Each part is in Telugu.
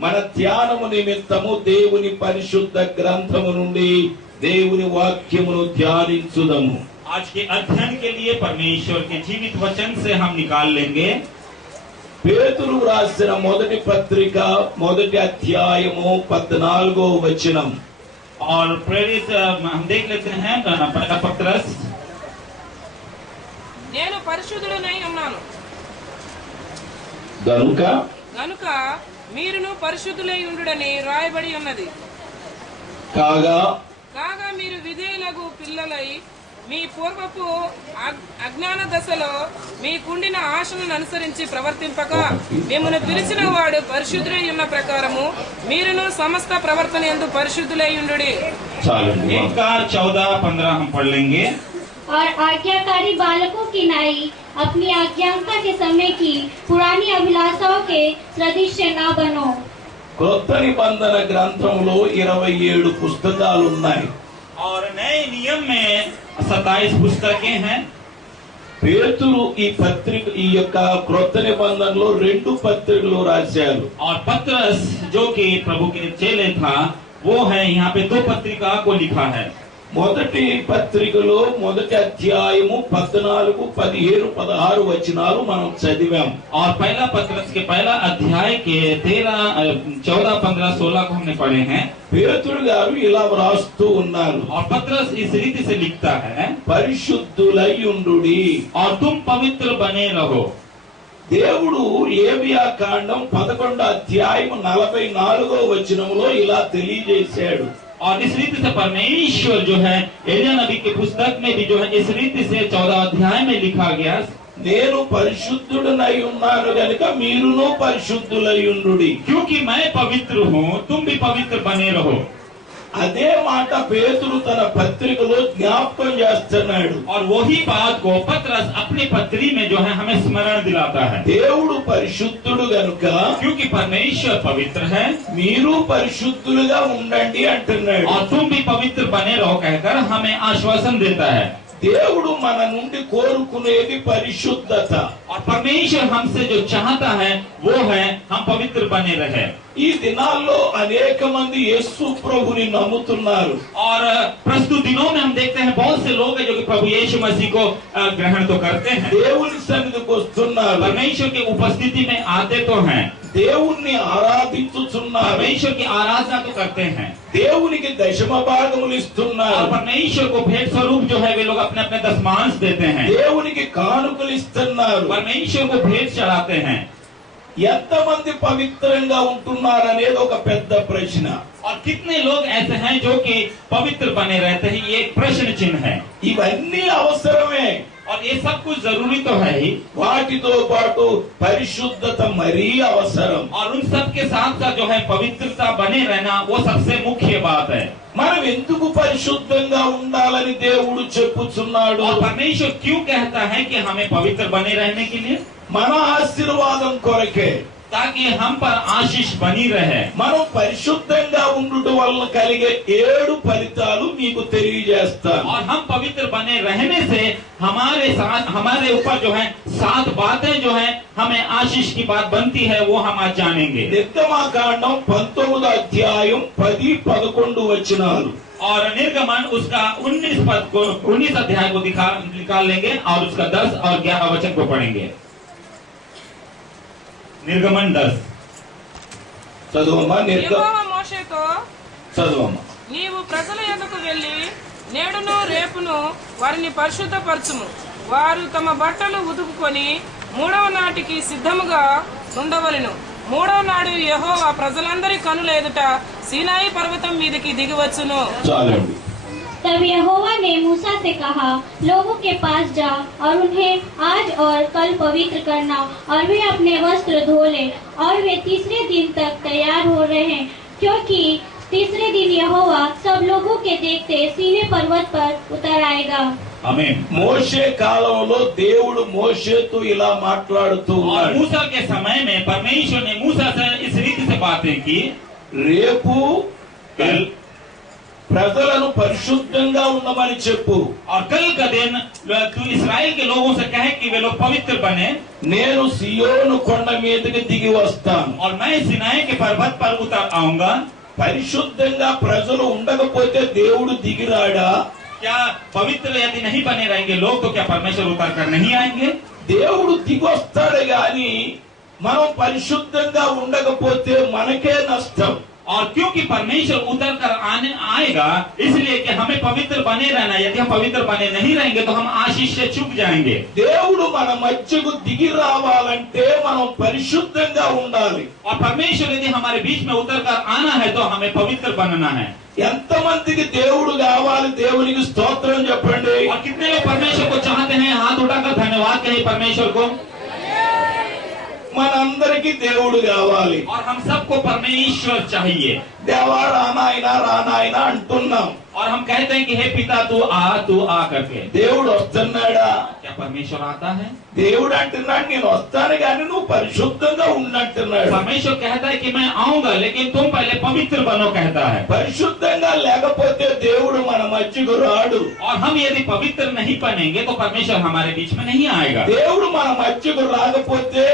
మన ధ్యానము నిమిత్తము దేవుని పరిశుద్ధ గ్రంథము నుండి దేవుని వాక్యమును ధ్యానించుదము। आज के अध्ययन के लिए परमेश्वर के जीवित वचन से हम निकाल लेंगे పేతురు రాసిన మొదటి పత్రిక మొదటి అధ్యాయము 14వ వచనం। और प्रेरित हम देख लेते हैं पहला पत्रस। నేను పరిశుద్ధుడనై ఉన్నాను గనుక మీరును పరిశుద్ధులై ఉండుడని రాయబడి ఉన్నది। కాగా మీరు విధేయులకు పిల్లలై మీ పూర్వపు అజ్ఞాన దశలో మీకుండిన ఆశలను అనుసరించి ప్రవర్తింపక మిమ్మల్ని పిలిచిన వాడు పరిశుద్ధులై ఉన్న ప్రకారము మీరును సమస్త ప్రవర్తన యందు పరిశుద్ధులై ఉండుడి। 14-15 हम पढ़ लेंगे। और आज्ञाकारी बालकों की नाई अपनी आज्ञाकारिता के समय की पुरानी अभिलाषाओं के सदृश ना बनो। కొత్త నిబంధన గ్రంథంలో 27 పుస్తకాలు ఉన్నాయి। और नए नियम में 27 पुस्तकें हैं। పేతురు ఈ పత్రిక ఈ యొక్క క్రొత్త నిబంధనలో 2 పత్రికలు రాశారు। और पत्रस जो कि प्रभु के चेले था वो है यहाँ पे 2 पत्रिका को लिखा है। మొదటి పత్రికలో మొదటి అధ్యాయము 14, 15, 16 వచనాలు మనం చదివాం। और पहला पत्रस के पहला अध्याय के 13, 14, 15, 16 को हमने पढ़े हैं। పేతురు గారు ఇలా వ్రాస్తూ ఉన్నారు। और पत्रस इस रीति से लिखता है, పరిశుద్ధులై ఉండుడి और तुम पवित्र बने रहो। దేవుడు లేవియా కాండం 11వ అధ్యాయం 44వ వచనంలో ఇలా తెలియజేశాడు। और इस रीति से परमेश्वर जो है एलिया नबी की पुस्तक में भी जो है इस रीति से 14 अध्याय में लिखा गया, నేను పరిశుద్ధుడనై ఉన్నాను గనుక మీరును పరిశుద్ధులై ఉండుడి। क्योंकि मैं पवित्र हूँ तुम भी पवित्र बने रहो। అదే మాట పేతురు తన పత్రికలో జ్ఞాపకం చేస్తున్నాడు। और वही बात को पत्रस अपनी पत्री में जो है हमें स्मरण दिलाता है। దేవుడు పరిశుద్ధుడు గనుక क्योंकि परमेश्वर पवित्र है మీరు పరిశుద్ధులుగా ఉండండి అంటున్నాడు। और तुम भी पवित्र बने रहो कहकर हमें आश्वासन देता है। దేవుడు మన నుండి కోరుకునేది పరిశుద్ధత। और परमेश्वर हमसे जो चाहता है वो है हम पवित्र बने रहे। ఈ దినాల్లో అనేక మంది యేసు ప్రభుని నమ్ముతున్నారు। और प्रस्तुत दिनों में हम देखते हैं बहुत से लोग हैं जो कि प्रभु यीशु मसीह को ग्रहण तो करते हैं, దేవుని సన్నిధికి వస్తున్నారు, परमेश्वर की उपस्थिति में आते तो हैं, దేవుణ్ణి ఆరాధించుచున్నారు, परमेश्वर की आराधना तो करते हैं, దేవునికి దశమ భాగములు और ఇస్తున్నారు, परमेश्वर को भेंट स्वरूप जो है वे लोग अपने अपने दशमांश देते हैं, దేవునికి కానుకలు ఇస్తున్నారు। परमेश्वर को भेंट चढ़ाते हैं। ఎంతమంది పవిత్రంగా ఉంటున్నారనేది ఒక పెద్ద ప్రశ్న। और कितने लोग ऐसे हैं जो कि पवित्र बने रहते हैं, ये एक प्रश्न चिन्ह है। ఇవన్నీ అవసరమే, और ये सब कुछ जरूरी तो है ही, వాటితో పాటు పరిశుద్ధత మరీ అవసరం। और उन सब के साथ साथ जो है पवित्रता बने रहना वो सबसे मुख्य बात है। మనం ఎందుకు పరిశుద్ధంగా ఉండాలని దేవుడు చెప్పుచున్నాడు? और परमेश्वर क्यों कहता है कि हमें पवित्र बने रहने के लिए? మన ఆశీర్వాదం కొరకే, ताकि हम पर आशीष बनी रहे। మనం పరిశుద్ధంగా ఉండుట వల్ల కలిగే 7 ఫలితాలు మీకు తెలియజేస్తాను। और हम पवित्र बने रहने से हमारे साथ हमारे ऊपर जो है 7 बातें जो है हमें आशीष की बात बनती है वो हम आज जानेंगे। నిర్గమకాండం 19వ అధ్యాయం 10, 11 వచనాలు। और निर्गमन उसका 19 अध्याय को निकाल लेंगे और उसका 10 और 11 वचन को पढ़ेंगे। निर्गमन 10 చదువమ్మా। యెహోవా మోషేతో చదువమ్మా। నీవు ప్రజల యొద్దకు వెళ్లి నేడును రేపును వారిని పరిశుద్ధపరచుము, వారు తమ బట్టలు ఉతుకుకొని 3వ నాటికి సిద్ధముగా ఉండవలెను। 3వ నాడు యెహోవా ప్రజలందరి కనుల ఎదుట సీనాయి పర్వతం మీదకి దిగివచ్చును। చాలండి। तब यहोवा ने मूसा से कहा, लोगों के पास जा और उन्हें आज और कल पवित्र करना, और वे अपने वस्त्र धो ले, और वे तीसरे दिन तक तैयार हो रहे, क्योंकि तीसरे दिन यहोवा सब लोगों के देखते सीने पर्वत पर उतर आएगा। आमीन। మోషే కాలంలో దేవుడు మోషేతో ఇలా మాట్లాడుతూ और ఉన్నాడు। मूसा के समय में परमेश्वर ने मूसा से इस रीति से बातें की, రేపు कल ప్రజలను పరిశుద్ధంగా ఉండమని చెప్పు. और कल का दिन तू इस्राएल के लोगों से कहे कि वे लोग पवित्र बने. నేను సియోను కొండ మీదకి దిగి వస్తాను. और मैं सिनाई के पर्वत पर उतर आऊंगा. పరిశుద్ధంగా ప్రజలు ఉండకపోతే దేవుడు దిగిరాడా? क्या पवित्र यदि नहीं बने रहेंगे लोग तो क्या परमेश्वर उतर कर नहीं आएंगे? దేవుడు దిగొస్తాడు గాని మనం పరిశుద్ధంగా ఉండకపోతే మనకే నష్టం. और क्योंकि परमेश्वर उतर कर आएगा इसलिए कि हमें पवित्र बने रहना. यदि हम पवित्र बने नहीं रहेंगे तो हम आशीष से चूक जाएंगे. దేవుడు మన మధ్యకు దిగి రావాలంటే మనం పరిశుద్ధంగా ఉండాలి. और परमेश्वर यदि हमारे बीच में उतर कर आना है तो हमें पवित्र बनना है. ఎంతమందికి దేవుడు కావాలి? దేవునికి స్తోత్రం చెప్పండి. और कितने लोग परमेश्वर को चाहते हैं? हाथ उठाकर धन्यवाद कहें परमेश्वर को. మనందరికీ దేవుడు కావాలి. और हम सबको परमेश्वर चाहिए. దేవా రానాయనా అంటున్నాం. और हम कहते हैं कि हे पिता तू आ करके. దేవుడు వస్తున్నాడా? क्या परमेश्वर आता है? దేవుడు అంటున్నాడు నేను వస్తాను కానీ నువ్వు పరిశుద్ధంగా ఉన్నట్టున్నాడు. परमेश्वर कहता है कि मैं आऊंगा लेकिन तुम पहले पवित्र बनो कहता है. పరిశుద్ధంగా లేకపోతే దేవుడు మన మధ్యకు రాడు. और हम यदि पवित्र नहीं बनेंगे तो परमेश्वर हमारे बीच में नहीं आएगा. దేవుడు మన మధ్యకు రాకపోతే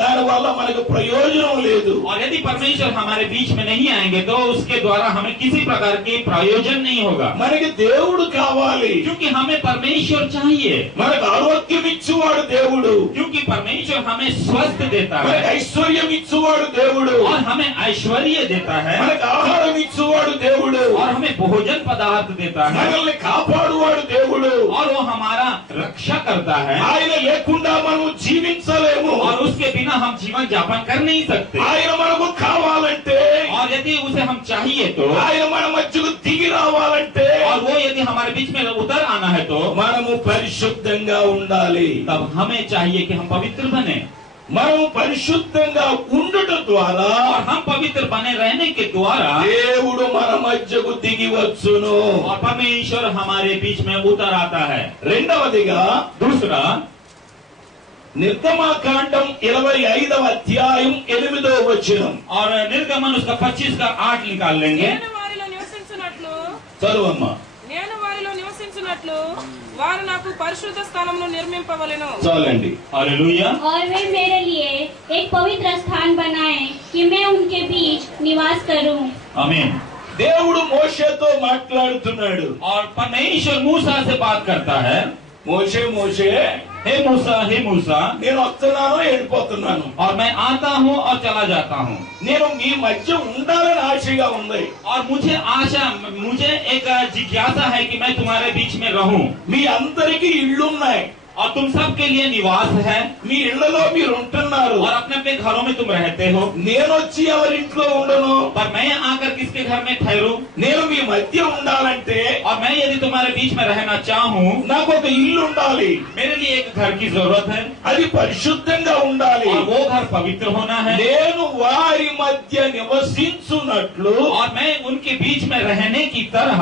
దాని వల్ల మనకు ప్రయోజనం లేదు. और यदि परमेश्वर हमारे बीच में नहीं आएंगे तो उसके द्वारा हमें किसी प्रकार की प्रयोजन नहीं होगा. మనకి దేవుడు కావాలి. क्योंकि हमें परमेश्वर चाहिए. మనకు ఆరోగ్యం ఇచ్చేవాడు దేవుడు. क्योंकि परमेश्वर हमें स्वस्थ देता మనకు है ఐశ్వర్యం ఇచ్చేవాడు దేవుడు. और हमें ऐश्वर्य देता है మనకు ఆహారం ఇచ్చేవాడు దేవుడు. और हमें भोजन पदार्थ देता है మనల్ని కాపాడువాడు దేవుడు. और वो हमारा रक्षा करता है. ఆయన లేకుండా మనం జీవించలేము. और उसके बिना हम जीवन यापन कर नहीं सकते. ఆయన మనకు కావాలంటే, और यदि उसे हम चाहिए तो ఆయన మన మధ్యకు దిగి రావాలంటే और वो यदि हमारे बीच में उतर आना है तो మనము పరిశుద్ధంగా ఉండాలి. तब हमें चाहिए कि हम पवित्र बने. మనము పరిశుద్ధంగా ఉండుట ద్వారా और हम पवित्र बने रहने के द्वारा దేవుడు మన మధ్యకు దిగి వచ్చును. और परमेश्वर हमारे बीच में उतर आता है. రెండవదిగా दूसरा నిర్గమకాండం 25వ అధ్యాయం 8వ వచనం. और निर्गमन उसका 25 का 8 निकाल लेंगे. నేను వారిలో నివసించున్నట్లు చదువమ్మా. వారు నాకు పరిశుద్ధ స్థానమును నిర్మింపవలెను. చాలండి. हालेलुया. और वे मेरे लिए एक पवित्र स्थान बनाएं कि मैं उनके बीच निवास करूं. आमीन. దేవుడు మోషేతో మాట్లాడుతున్నాడు. और परमेश्वर मूसा से बात करता है. మోషే हे मूसा నేను వస్తున్నాను వెళ్ళిపోతున్నాను. और मैं आता हूँ और चला जाता हूँ. నేను మీ మధ్య ఉండాలని ఆశగా ఉంది. और मुझे एक जिज्ञासा है कि मैं तुम्हारे बीच में रहूं. మీ అందరికీ ఇళ్ళున్నాయి. और तुम सब के लिए निवास है. మీ ఇళ్లలో మీరు ఉంటున్నారు. और अपने अपने घरों में तुम रहते हो. నేను వచ్చి ఎవరింట్లో ఉండను. पर मैं आकर किसके घर में ठहरूं? నేను మీ మధ్య ఉండాలంటే और मैं यदि तुम्हारे बीच में रहना चाहूँ నాకు ఒక ఇల్లు ఉండాలి. मेरे लिए एक घर की जरूरत है. అది పరిశుద్ధంగా ఉండాలి. और वो घर पवित्र होना है. నేను వారి మధ్య నివసించున్నట్లు और मैं उनके बीच में रहने की तरह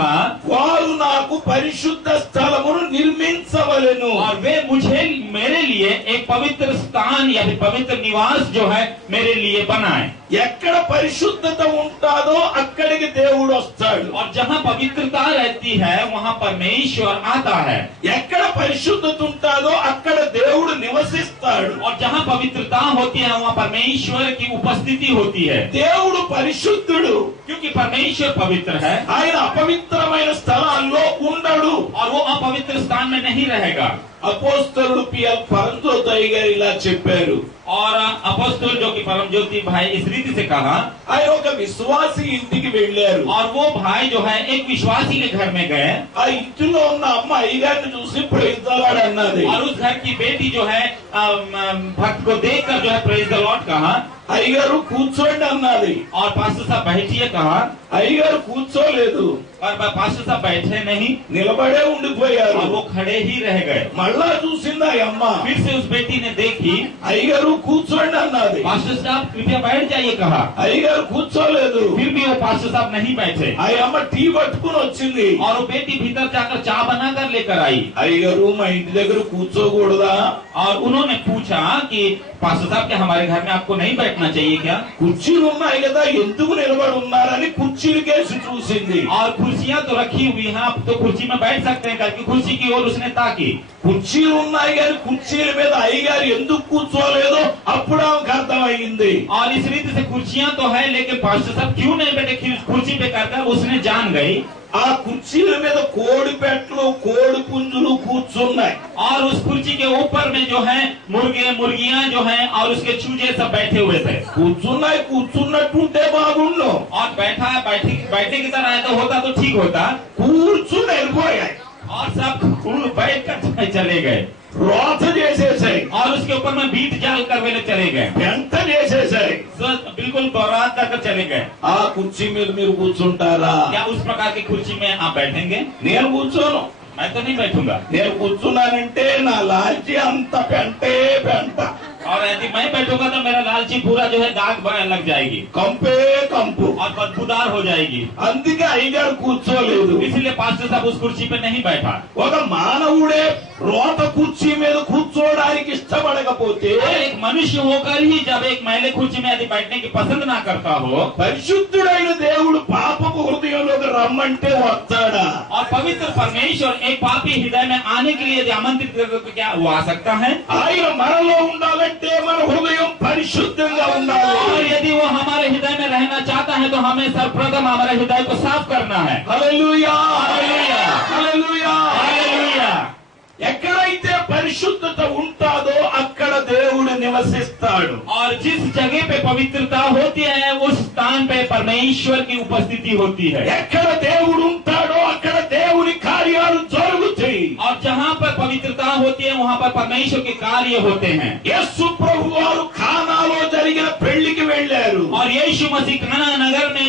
వారు నాకు పరిశుద్ధ స్థలమును నిర్మించవలెను. और वे मुझे मेरे लिए एक पवित्र स्थान या फिर पवित्र निवास जो है मेरे लिए बनाए. ఎక్కడ పరిశుద్ధత ఉంటాదో అక్కడికి దేవుడు వస్తాడు. और जहाँ पवित्रता रहती है वहाँ परमेश्वर आता है. ఎక్కడ పరిశుద్ధత ఉంటాదో అక్కడ దేవుడు నివసిస్తాడు. और जहाँ पवित्रता होती है वहाँ परमेश्वर की उपस्थिति होती है. దేవుడు పరిశుద్ధుడు. क्योंकि परमेश्वर पवित्र है ఆయన అపవిత్రమైన స్థలాల్లో ఉండడు. और वो अपवित्र स्थान में नहीं रहेगा. అపోస్తలుడు పిఎల్ పరంజ్యోతి గారు ఇలా చెప్పారు. और अपोस्तल जो कि परम ज्योति भाई इस रीति से कहा. ఆయన ఒక విశ్వాసి ఇంటికి వెళ్ళారు. और वो भाई जो है एक विश्वासी के घर में गए. ఆ ఇంటిలో ఉన్న అమ్మ అయ్యగారిని చూసి ప్రైజ్ ద లార్డ్ అన్నది. और उस घर की बेटी जो है भक्त को देखकर जो है प्रेज द लॉर्ड कहा. అయ్యగారు కూర్చోండి అన్నది. और पास्टर साहब बैठिए कहा. అయ్యగారు కూర్చోలేదు. और पास्टर साहब बैठे नहीं నిలబడే ఉండిపోయారు. और वो खड़े ही रह गए. మళ్ళా చూసింది ఆ అమ్మ. फिर से उस बेटी ने देखी. అయ్యగారు కూర్చోండి అన్నది. पास्टर साहब कृपया बैठ जाइए कहा. అయ్యగారు కూర్చోలేదు. फिर भी वो पास्टर साहब नहीं बैठे. ఆ అమ్మ టీ పట్టుకుని వచ్చింది. और वो बेटी भीतर जाकर चाय बनाकर लेकर आई. అయ్యగారు మా ఇంటి దగ్గర కూర్చోకూడదా? और उन्होंने पूछा कि पास्टर साहब क्या हमारे घर में आपको नहीं बैठना बैठना चाहिए क्या? కుర్చీలు ఉన్నాయి కదా, ఎందుకు నిలబడి ఉన్నారని కుర్చీలు కేసి చూసింది. और कुर्सियां तो रखी हुई हैं, आप तो कुर्सी में बैठ सकते हैं करके कुर्सी की ओर उसने ताकी। కుర్చీలు ఉన్నాయి కానీ కుర్చీల మీద అయ్యగారు ఎందుకు కూర్చోలేదో అప్పుడు ఆమెకు అర్థమైంది. और इस रीति से कुर्सियां तो है लेकिन पास्टर साहब क्यों नहीं बैठे कुर्सी पे कर उसने जान गई। ఆ కుర్చీల మీద కోడి పెట్టలు కోడి పుంజులు కూర్చున్నాయి. और उस कुर्सी के ऊपर में जो है मुर्गे मुर्गियां जो हैं और उसके चूजे सब बैठे हुए थे। కూర్చున్నాయి, కూర్చున్నట్టుంటే బాగుండు. और बैठने की तरह तो होता तो ठीक होता। కూర్చుని వెళ్ళిపోయాయి और सब बैठ कर चले गए రోత చేసేసాయి, और उसके ऊपर में बीट जाल कर वे चले गए, పెంట చేసేసాయి. बिल्कुल बरात कर चले गए। ఆ కుర్చీ మీద మీరు కూర్చుంటారా? क्या उस प्रकार की कुर्सी में आप बैठेंगे? నేను కూర్చోను. मैं तो नहीं बैठूंगा। నేను కూర్చున్నానంటే నా లాల్చి అంత పెంటే పెంట, और यदि मैं बैठूंगा तो मेरा लालची पूरा जो है दाग लग जाएगी కంపే కంపు. और बदबूदार हो जाएगी। అందుకే అయ్యగారు కూర్చోలేదు. इसलिए पास्टर साहब उस कुर्सी पे नहीं बैठा। ఒక మానవుడే రోత కుర్చీ మీద కూర్చోవడానికి ఇష్టపడకపోతే, एक मनुष्य होकर ही जब एक मैले कुर्सी में यदि बैठने की पसंद ना करता हो, పరిశుద్ధుడైన దేవుడు పాపపు హృదయంలోకి రమ్మంటే వస్తాడా? और पवित्र परमेश्वर एक पापी हृदय में आने के लिए यदि आमंत्रित करे तो क्या वो आ सकता है? ఆయన మనలో ఉండాలంటే మన హృదయం పరిశుద్ధంగా ఉండాలి. और यदि वो हमारे हृदय में रहना चाहता है तो हमें सर्वप्रथम हमारे हृदय को साफ करना है। హల్లెలూయా, హల్లెలూయా, హల్లెలూయా. हालेलुया। ఎక్కడైతే పరిశుద్ధత ఉంటాదో అక్కడ దేవుడు నివసిస్తాడు. और जिस जगह पे पवित्रता होती है उस स्थान पे परमेश्वर की उपस्थिति होती है। ఎక్కడ దేవుడు ఉంటాడో అక్కడ దేవుని కార్యాలు జరుగుతాయి. और जहाँ पर पवित्रता होती है वहाँ पर परमेश्वर के कार्य होते हैं। యేసు ప్రభువారు కానాలో జరిగిన పెళ్లికి వెళ్ళారు. और यीशु मसीह काना नगर में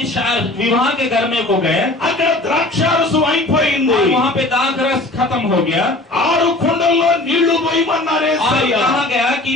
विवाह के घर में वो गए, అక్కడ ద్రాక్షారసం అయిపోయింది. और वहाँ पे दाख रस खत्म हो गया। 6 కుండల్లో నీళ్లు పోయమన్నారు और యేసయ్య. कहा गया कि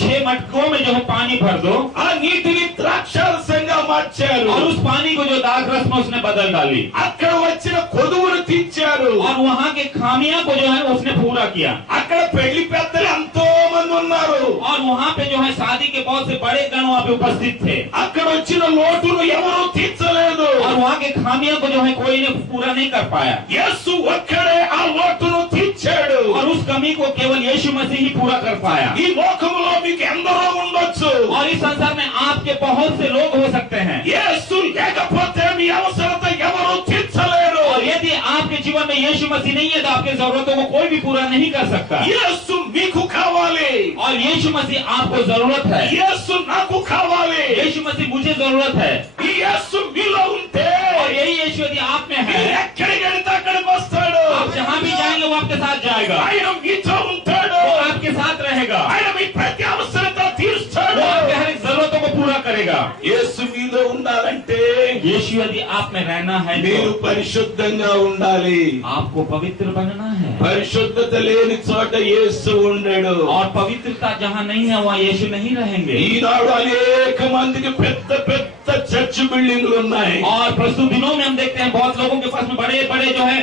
6 मटकों में जो है पानी भर दो, ఆ నీటిని ద్రాక్షారసంగా మార్చారు. और उस पानी को जो दाख रस में उसने बदल डाली, అక్కడ వచ్చిన కొదువును తీర్చారు. और वहाँ के खामियां को जो है उसने पूरा किया। అక్కడ పెళ్లి పెద్దలు ఎంతో మంది ఉన్నారు. और वहाँ पे जो है शादी के बहुत से बड़े गण वहाँ पे उपस्थित थे, అక్కడ వచ్చిన లోటును ఎవరూ తీర్చలేదు. और वहाँ के खामियां को जो है कोई ने पूरा नहीं कर पाया। యేసు ఒక్కడే ఆ లోటును తీర్చాడు. और उस कमी को केवल यीशु मसीह ही पूरा कर पाया। ఈ లోకములో మీకు ఎందరో ఉండొచ్చు. और इस संसार में आपके बहुत से लोग हो सकते हैं, యేసు లేకపోతే మీ అవసరత ఎవరూ తీర్చలేరు. और यदि आपके जीवन में यीशु मसीह नहीं है तो आपकी जरूरतों को कोई भी पूरा नहीं कर सकता। యేసు మీకు కావాలి. और यीशु मसीह आपको जरूरत है, యేసు నాకు కావాలి. यीशु मसीह मुझे जरूरत है। ఈ యేసు మీలో ఉంటే और यही यीशु यदि आप में మీరు है, ఎక్కడికి వెళ్తే అక్కడికి వస్తాడు. आप जहाँ भी जाएंगे वो आपके साथ जाएगा, ఆయన మీతో ఉంటాడు. वो आपके साथ रहेगा, ఆయన మీ ప్రతి అవసరత वो తీరుస్తాడు. आपके हर एक जरूरतों को पूरा करेगा। యేసు మీలో ఉండాలంటే यीशु यदि आप में रहना है మీరు तो పరిశుద్ధంగా ఉండాలి. आपको पवित्र बनना है, పరిశుద్ధత లేని చోట యేసు ఉండడు. और पवित्रता जहाँ नहीं है वहाँ यीशु नहीं रहेंगे। ఈనాడు అనేక మందికి పెద్ద పెద్ద చర్చ్ బిల్డింగ్లు ఉన్నాయి. और प्रस्तुत दिनों में हम देखते हैं बहुत लोगों के पास में बड़े बड़े जो है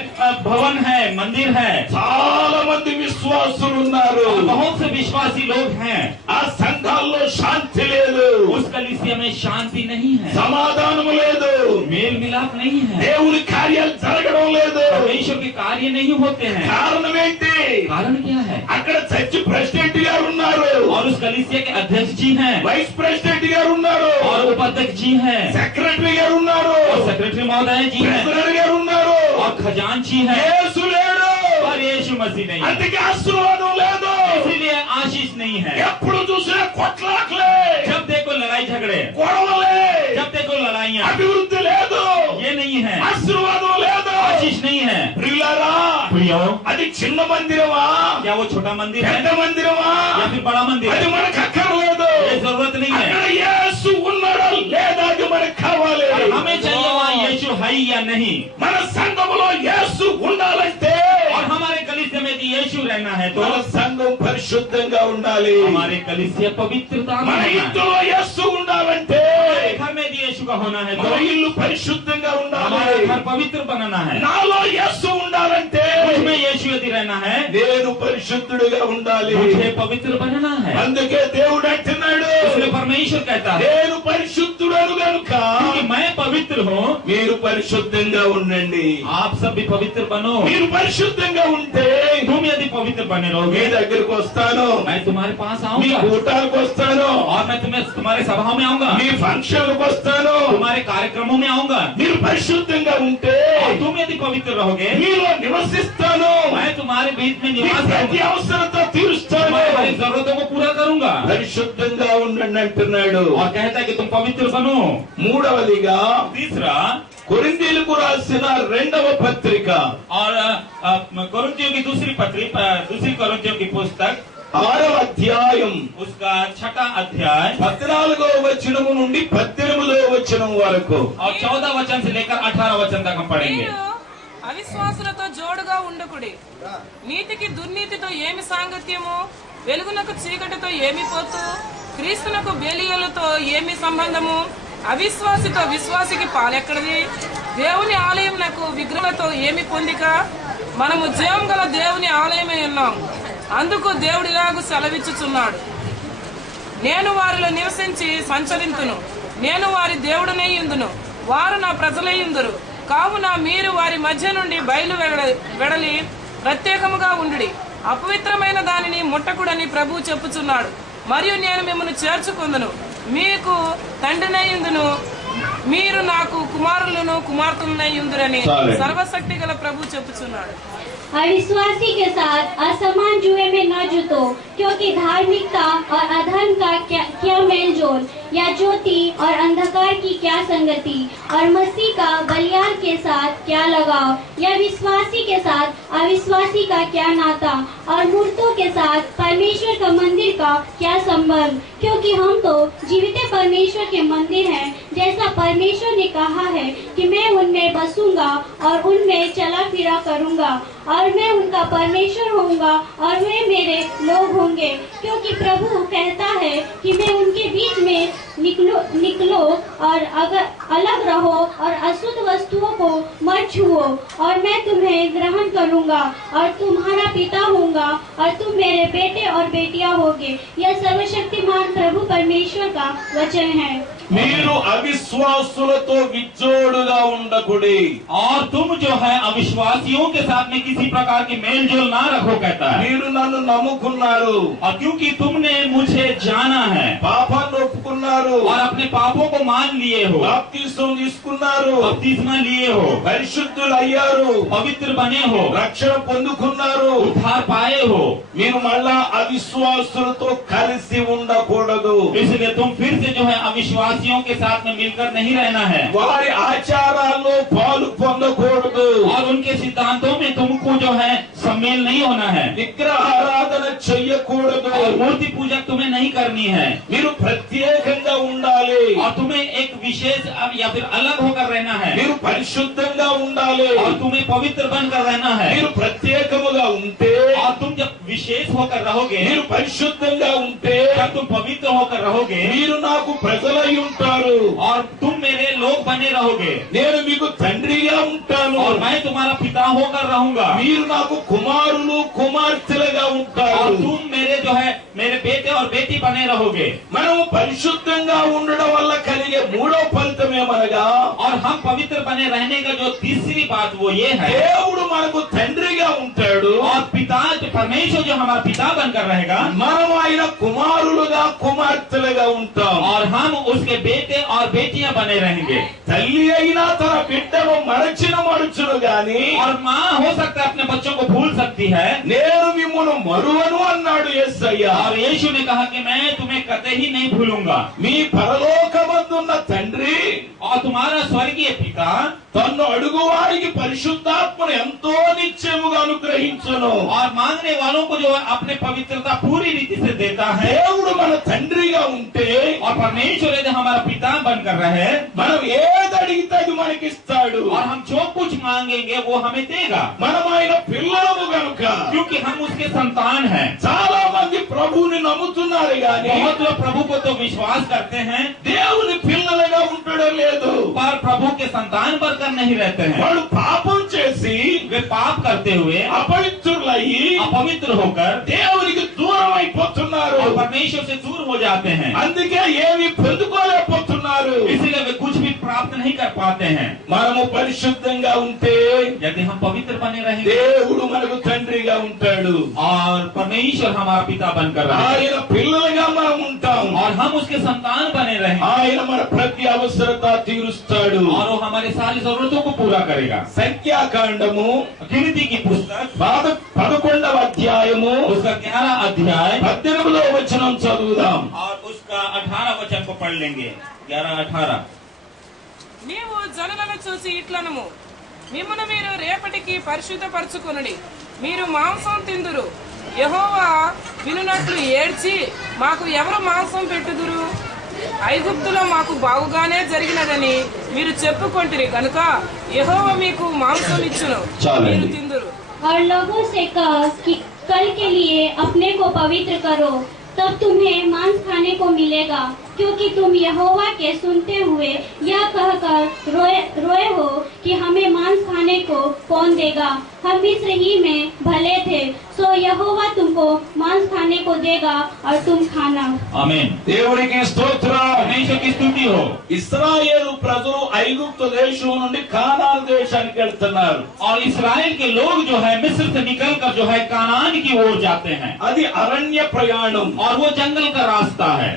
भवन है, मंदिर है, చాలా మంది విశ్వాసులు ఉన్నారు. और बहुत से विश्वासी लोग हैं। ఆ సంఘాల్లో శాంతి లేదు, उस कलीसिया में शांति नहीं है, సమాధానం లేదు, मेल मिलाप नहीं है, దేవుని కార్యాలు జరగడం లేదు. परमेश्वर के कार्य नहीं होते हैं। కారణం ఏంటి? कारण क्या है? అక్కడ చర్చ్ ప్రెసిడెంట్ గారు ఉన్నారు, और उस कलीसिया के अध्यक्ष जी हैं, వైస్ ప్రెసిడెంట్ గారు ఉన్నారు, और उपाध्यक्ष जी हैं, సెక్రటరీ గారు ఉన్నారు, और सेक्रेटरी महोदय जी हैं, ప్రెసిడెంట్ గారు ఉన్నారు. और खजांची हैं, యేసు లేడు. और यीशु मसीह नहीं है, అందుకే ఆశీర్వాదం లేదు. इसीलिए आशीष नहीं है। ఎప్పుడు చూసినా కొట్లాట్లే, जब देखो लड़ाई झगड़े, గొడవలే, जब देखो लड़ाइयाँ, అభివృద్ధి లేదు, ये नहीं है, ఆశీర్వాదం లేదు. आशीष नहीं है। ప్రియులారా, प्रियो, అది చిన్న మందిరమా, क्या वो छोटा मंदिर है పెద్ద మందిరమా, या फिर बड़ा मंदिर అది है, మనకు అక్కర్లేదు. ये जरूरत नहीं అక్కడ है। యేసు ఉన్నాడా లేదా అది మనకు కావాలి. हमें चाहिए वहाँ यीशु है या नहीं। మన సంఘములో యేసు ఉండాలంటే और हमारे कलीसिया में यदि यीशु रहना है तो మన సంఘం పరిశుద్ధంగా ఉండాలి. हमारे कलीसिया पवित्रता में మన रहना है। ఇంట్లో యేసు ఉండాలంటే हमारे घर में यदि यीशु का होना है, మన ఇల్లు పరిశుద్ధంగా हमारा ఉండాలి. घर पवित्र बनाना है, నాలో యేసు ఉండాలంటే मुझमें यीशु यदि रहना है, నేను పరిశుద్ధుడిగా ఉండాలి. मुझे पवित्र बनना है। అందుకే దేవుడు అంటున్నాడు, इसलिए परमेश्वर कहता है నేను పరిశుద్ధుడను గనుక कि मैं पवित्र हूँ, మీరు పరిశుద్ధంగా ఉండండి. आप सब भी पवित्र बनो। మీరు పరిశుద్ధంగా ఉంటే तुम यदि पवित्र बने మీ रहोगे, దగ్గరకు వస్తాను, मैं तुम्हारे पास మీ आऊंगा కూటాలకు వస్తాను, और मैं तुम्हारे सभाओं में आऊंगा, మీ ఫంక్షన్లకు వస్తాను. तुम्हारे कार्यक्रमों में आऊंगा। మీరు పరిశుద్ధంగా ఉంటే और तुम यदि पवित्र रहोगे, మీలో నివసిస్తాను, मैं तुम्हारे बीच में మీ निवास ప్రతి करूंगा, అవసరత తీరుస్తాను. तुम्हारी हर एक जरूरतों को पूरा करूंगा। పరిశుద్ధంగా ఉండండి అంటున్నాడు. और कहता है कि तुम पवित्र बनो। మూడవదిగా तीसरा, కొరింథీయులకు రాసిన రెండవ పత్రిక और कोरिन्थियों की दूसरी कोरिन्थियों की पुस्तक 6వ అధ్యాయం उसका 6वां अध्याय 14వ వచనము నుండి 18వ వచనం వరకు. और 14 वचन से लेकर 18 वचन तक हम पढ़ेंगे। మీరు అవిశ్వాసులతో జోడుగా ఉండకుడి. నీతికి దుర్నీతితో ఏమి సాంగత్యము? వెలుగునకు చీకటితో ఏమి పోతు? క్రీస్తునకు బేలియలతో ఏమి సంబంధము? అవిశ్వాసితో విశ్వాసికి పాలెక్కడిది? దేవుని ఆలయంనకు విగ్రహంతో ఏమి పొందిక? మనము జీవం గల దేవుని ఆలయమై ఉన్నాం. అందుకు దేవుడు ఇలాగు సెలవిచ్చుచున్నాడు, నేను వారిలో నివసించి సంచరింతును, నేను వారి దేవుడనై యుందును, వారు నా ప్రజలై యుందురు. కావున మీరు వారి మధ్య నుండి బయలు వెడలి ప్రత్యేకముగా ఉండుడి. అపవిత్రమైన దానిని ముట్టకుడని ప్రభువు చెప్పుచున్నాడు. మరియు నేను మిమ్మల్ని చేర్చుకుందును, మీకు తండ్రినై యుందును, మీరు నాకు కుమారులను కుమార్తెలనై యుందురని సర్వశక్తి గల ప్రభువు చెప్పుచున్నాడు. अविश्वासी के साथ असमान जुए में न जुटो, क्योंकि धार्मिकता और अधर्म का क्या मेलजोल, या ज्योति और अंधकार की क्या संगति, और मसीह का बलियार के साथ क्या लगाव, या विश्वासी के साथ अविश्वासी का क्या नाता, और मूर्तों के साथ परमेश्वर का मंदिर का क्या संबंध, क्योंकि हम तो जीवित परमेश्वर के मंदिर हैं, जैसा परमेश्वर ने कहा है कि मैं उनमें बसूंगा और उनमें चला फिरा करूंगा, और मैं उनका परमेश्वर होऊंगा और वे मेरे लोग होंगे, क्योंकि प्रभु कहता है कि मैं उनके बीच में निकलो और अगर अलग रहो और अशुद्ध वस्तुओं को मत छुओ, और मैं तुम्हें ग्रहण करूंगा और तुम्हारा पिता होऊंगा और तुम मेरे बेटे और बेटियां होगे। यह सर्वशक्तिमान प्रभु परमेश्वर का वचन है। మీరు అవిశ్వాసులతో విచ్చోడుగా ఉండకుడి. और तुम जो है अविश्वासियों के साथ में किसी प्रकार की मेल जोल ना रखो, कहता है। మీరు నన్ను నమ్ముకున్నారు, और क्योंकि तुमने मुझे जाना है పాపాన్ని ఒప్పుకున్నారు, और अपने पापों को मान लिए हो, బాప్తిసం తీసుకున్నారు, बपतिस्मा लिए हो, పరిశుద్ధులు అయ్యారు, पवित्र बने हो, రక్షణ పొందుకున్నారు, उद्धार पाए हो, మీరు మళ్ళా అవిశ్వాసులతో కలిసి ఉండకూడదు. इसलिए तुम फिर से जो है अविश्वासियों के साथ में मिलकर नहीं रहना है, వారి ఆచారాల్లో పాలు పొందకూడదు, और उनके सिद्धांतों में तुमको जो है सम्मेल नहीं होना है, విగ్రహారాధన చెయ్యకూడదు. और मूर्ति पूजा तुम्हें नहीं करनी है, మీరు ప్రత్యేకంగా ఉండాలి, और तुम्हें एक विशेष या फिर अलग होकर रहना है, మీరు పరిశుద్ధంగా ఉండాలి. और तुम्हें पवित्र बनकर रहना है। మీరు ప్రత్యేకముగా ఉంటే, और तुम जब विशेष होकर रहोगे, మీరు పరిశుద్ధంగా ఉంటే जब तुम पवित्र होकर रहोगे, మీరు నాకు ప్రజలై ఉంటారు, और तुम मेरे लोग बने रहोगे, నేను మీకు తండ్రిగా ఉంటాను, और मैं तुम्हारा पिता होकर रहूंगा, మీరు నాకు కుమారులు కుమార్తెలుగా और ఉంటారు. तुम मेरे जो है मेरे बेटे और बेटी बने रहोगे। మనము పరిశుద్ధంగా ఉండడం వల్ల కలిగే మూడో ఫలితం ఏమనగా, और हम पवित्र बने रहने का जो तीसरी बात वो ये है, దేవుడు మనకు తండ్రిగా ఉంటాడు, और पिता जो परमेश्वर जो हमारा पिता बनकर रहेगा, మనం ఆయన కుమారులుగా కుమార్తెలుగా ఉంటాం. और हम उसके बेटे और बेटियां बने रहेंगे। తల్లి అయినా తన బిడ్డను మరచును గాని, और माँ हो सकता है अपने बच्चों को भूल सकती है, నేను మిమ్మును మరువను అన్నాడు యేసయ్య. और यीशु ने कहा कि मैं तुम्हें कतई ही नहीं भूलूंगा। మీ పరలోకమందున్న తండ్రి और तुम्हारा स्वर्गीय पिता తన్ను అడుగువారికి పరిశుద్ధాత్మను ఎంతో నిశ్చయముగా అనుగ్రహించును. और मांगने वालों को जो है अपने पवित्रता पूरी रीति से देता है। దేవుడు మన తండ్రిగా ఉంటే, और परमेश्वर यदि हमारा पिता बनकर रहे, మనం ఏది అడిగితే అది మనకిస్తాడు. और हम जो कुछ मांगेंगे वो हमें देगा, మనం ఆయన పిల్లలము గనుక. क्योंकि हम उसके संतान हैं। చాలా మంది ప్రభువుని నమ్ముతున్నారు గాని बहुत लोग प्रभु को तो विश्वास करते हैं, దేవుని పిల్లలుగా ఉండడం ఉండడం లేదు. पर प्रभु के संतान बनकर नहीं रहते हैं, వాళ్ళు పాపం చేసి वे पाप करते हुए అపవిత్రులయ్యి अपवित्र होकर దేవునికి దూరం అయిపోతున్నారు. और परमेश्वर से दूर हो जाते हैं, అందుకే ఏమి పొందుకోలేకపోతున్నారు. इसलिए वे कुछ भी प्राप्त नहीं कर पाते हैं। మనము పరిశుద్ధంగా ఉంటే यदि हम पवित्र बने रहेंगे దేవుడు మనకు తండ్రిగా ఉంటాడు. और परमेश्वर हमारा पिता बनकर रहेगा ఆయన పిల్లలుగా మనం ఉంటాం. और हम उसके संतान बने रहेंगे ఆయన మన ప్రతి అవసరత తీరుస్తాడు. और वो हमारे सारी जरूरतों को पूरा करेगा। సంఖ్యాకాండము गिनती की पुस्तक 11వ అధ్యాయము उसका 11 अध्याय 18వ వచనం చదువుదాం. और उसका 18 वचन को पढ़ लेंगे। 11-18 నీవు జనులను చూసి ఇట్లనము, మిమ్మును మీరు రేపటికి పరిశుద్ధపరచుకొనుడి, మీరు మాంసం తిందురు. యెహోవా వినునట్లు ఏడ్చి, మాకు ఎవరు మాంసం పెట్టుదురు? ఐగుప్తులో మాకు బాగుగానే జరిగినదని మీరు చెప్పుకొంటిరి గనుక యెహోవా మీకు మాంసం ఇచ్చును, మీరు తిందురు. और लोगों से कह कि कल के लिए अपने को पवित्र करो, तब तुम्हें मांस खाने को मिलेगा, क्योंकि तुम यहोवा के सुनते हुए यह कहकर रोए हो कि हमें मांस खाने को कौन देगा? हम मिस्र ही में भले थे, सो यहोवा तुमको मांस खाने को देगा और तुम खाना। आमीन। దేవునికి స్తోత్రం. परमेश्वर की स्तुति हो। ఇశ్రాయేలు ప్రజలు ఐగుప్తు దేశం నుండి కానాను దేశానికి వెళ్తున్నారు. और इस्राएल के लोग जो है मिस्र से निकलकर जो है कानान की ओर जाते हैं, అది అరణ్య ప్రయాణం. और वो जंगल का रास्ता है।